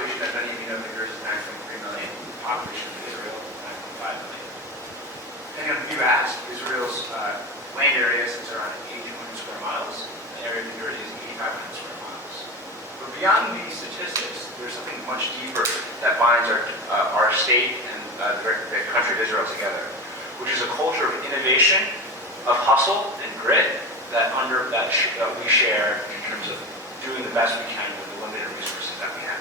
population, as many of you know, New Jersey is 9.3 million. The population of Israel is 9.5 million. Depending on who you ask, Israel's land area is around 8,200 square miles. The area of New Jersey is 8,500 square miles. But beyond these statistics, there's something much deeper that binds our state and the country of Israel together, which is a culture of innovation, of hustle and grit that we share in terms of doing the best we can with the limited resources that we have.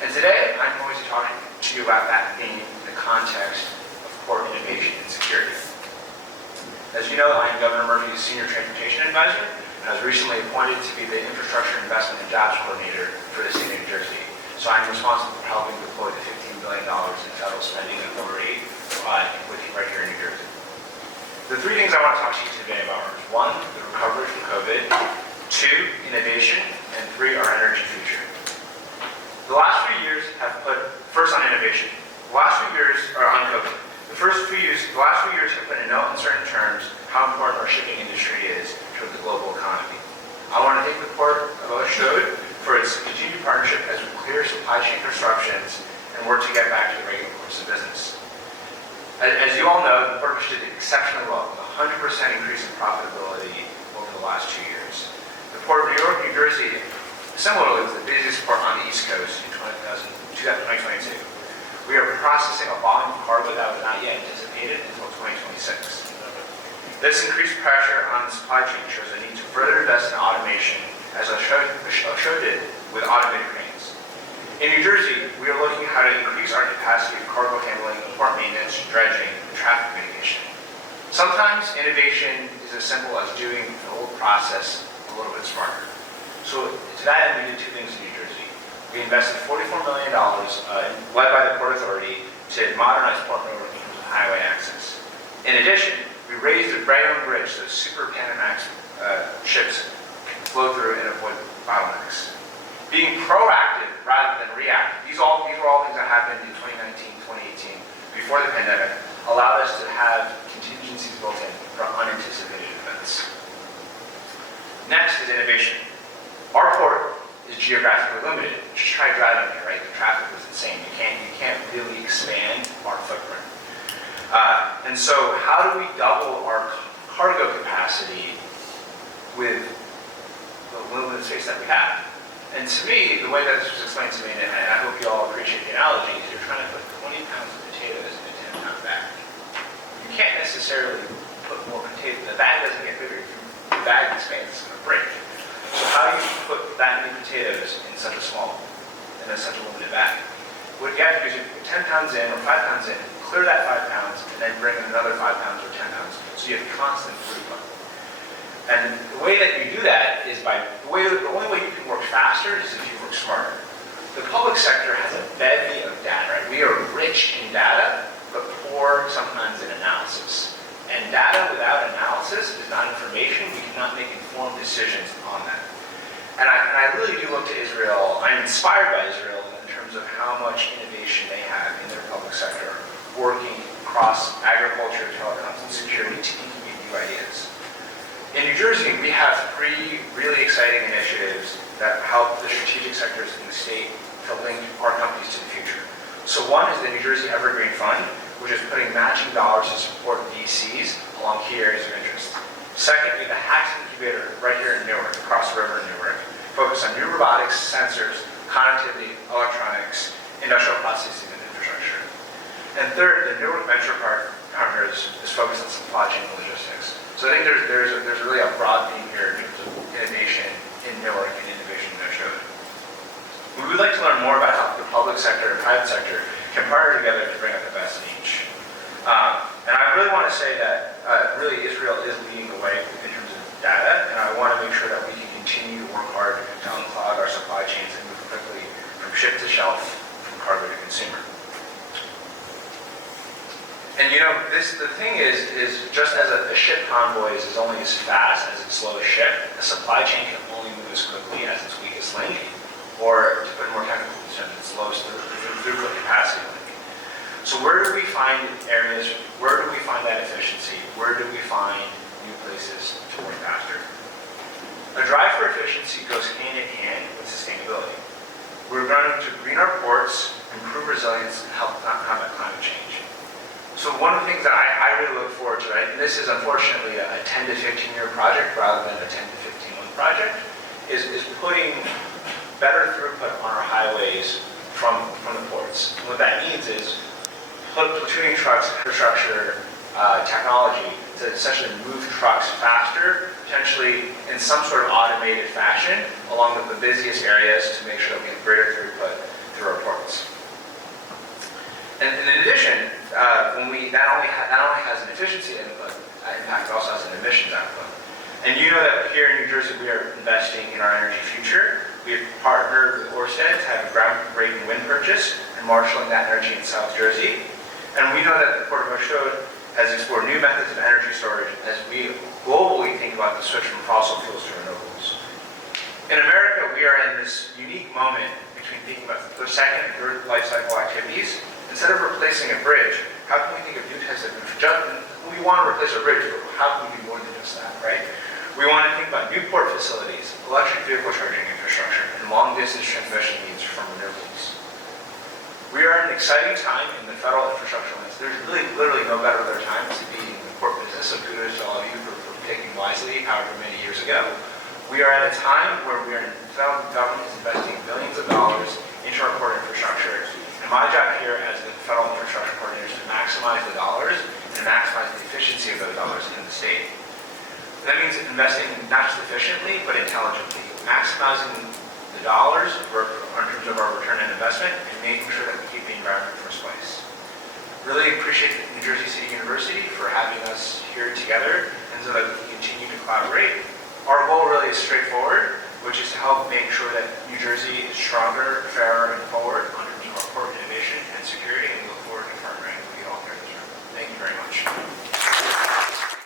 And today, I'm going to talk to you about that theme in the context of port innovation and security. As you know, I'm Governor Murphy's Senior Transportation Advisor, and I was recently appointed to be the Infrastructure Investment and Jobs Coordinator for the state of New Jersey. So I'm responsible for helping deploy the $15 billion in federal spending authority right here in New Jersey. The three things I want to talk to you today about are: one, the recovery from COVID; two, innovation; and three, our energy future. The last few years have first on innovation. The last few years are on COVID. The last few years have put in no uncertain terms how important our shipping industry is to the global economy. I want to thank the Port of Ashdod for its continued partnership as we clear supply chain disruptions and work to get back to the regular course of business. As you all know, the Port of Ashdod did exceptionally well, with a 100% increase in profitability over the last 2 years. The Port of New York, New Jersey, similarly, was the busiest port on the East Coast in 2022. We are processing a volume of cargo that was not yet anticipated until 2026. This increased pressure on the supply chain shows a need to further invest in automation, as Ashdod did with automated cranes. In New Jersey, we are looking at how to increase our capacity of cargo handling, port maintenance, dredging, and traffic mitigation. Sometimes innovation is as simple as doing an old process a little bit smarter. So to that end, we did two things in New Jersey. We invested $44 million, led by the Port Authority, to modernize Port Newark in terms of highway access. In addition, we raised the Brayton Bridge so Super Panamax ships can flow through and avoid bottlenecks. Being proactive rather than reactive, these were all things that happened in 2019, 2018, before the pandemic, allowed us to have contingencies built in for unanticipated events. Next is innovation. Our port is geographically limited. Just try driving here, right? The traffic was insane. You can't really expand our footprint. And so how do we double our cargo capacity with the limited space that we have? And to me, the way that this was explained to me, and I hope you all appreciate the analogy, is you're trying to put 20 pounds of potatoes in a 10-pound bag. You can't necessarily put more potatoes. The bag doesn't get bigger. The bag expands, it's going to break. So how do you put that many potatoes in such a limited bag? What you have to do is you put 10 pounds in or 5 pounds in, clear that 5 pounds, and then bring in another 5 pounds or 10 pounds. So you have constant throughput. And the way that you do that is the only way you can work faster is if you work smarter. The public sector has a bevy of data, right? We are rich in data, but poor sometimes in analysis. And data without analysis is not information. We cannot make informed decisions on that. And I really do look to Israel. I'm inspired by Israel in terms of how much innovation they have in their public sector, working across agriculture, telecoms, and security to incubate new ideas. In New Jersey, we have three really exciting initiatives that help the strategic sectors in the state to link our companies to the future. So one is the New Jersey Evergreen Fund, which is putting matching dollars to support VCs along key areas of interest. Secondly, the HACS Incubator right here in Newark, across the river in Newark, focused on new robotics, sensors, connectivity, electronics, industrial processing, and infrastructure. And third, the Newark Venture Partners is focused on supply chain and logistics. So I think there's really a broad theme here in terms of innovation in Newark and innovation in Ashdod. We would like to learn more about how the public sector and private sector can partner together to bring out the best in each. And I really want to say that really Israel is leading the way in terms of data, and I want to make sure that we can continue to work hard to unclog our supply chains and move quickly from ship to shelf, from cargo to consumer. And you know, the thing is just as a ship convoy is only as fast as its slowest ship, a supply chain can only move as quickly as its weakest link, or to put it more technical terms, its lowest throughput capacity link. So where do we find areas, where do we find that efficiency? Where do we find new places to work faster? A drive for efficiency goes hand in hand with sustainability. we're going to green our ports, improve resilience, and help combat climate change. So one of the things that I really look forward to, right, and this is unfortunately a 10 to 15 year project rather than a 10 to 15 month project, is putting better throughput on our highways from the ports. What that means is platooning trucks, infrastructure, technology to essentially move trucks faster, potentially in some sort of automated fashion along the busiest areas to make sure that we have greater throughput through our ports. And in addition, when we not only has an efficiency input impact, it also has an emissions output. And you know that here in New Jersey, we are investing in our energy future. We have partnered with Ørsted to have a groundbreaking wind purchase and marshaling that energy in South Jersey. And we know that the Port of Ørsted has explored new methods of energy storage as we globally think about the switch from fossil fuels to renewables. In America, we are in this unique moment between thinking about the second and third life cycle activities. Instead of replacing a bridge, how can we think of new types of infrastructure? We want to replace a bridge, but how can we do more than just that, right? We want to think about new port facilities, electric vehicle charging infrastructure, and long-distance transmission needs from renewables. We are in an exciting time in the federal infrastructure lens. There's really, literally no better time to be in the port business, so kudos to all of you for picking wisely however many years ago. We are at a time where the federal government is investing billions of dollars into our port infrastructure. And my job here as the federal infrastructure coordinator is to maximize the dollars and maximize the efficiency of those dollars in the state. That means investing not just efficiently, but intelligently, maximizing the dollars in terms of our return on investment and making sure that we keep the environment in first place. Really appreciate New Jersey City University for having us here together and so that we can continue to collaborate. Our goal really is straightforward, which is to help make sure that New Jersey is stronger, fairer, and forward on terms of our port innovation and security and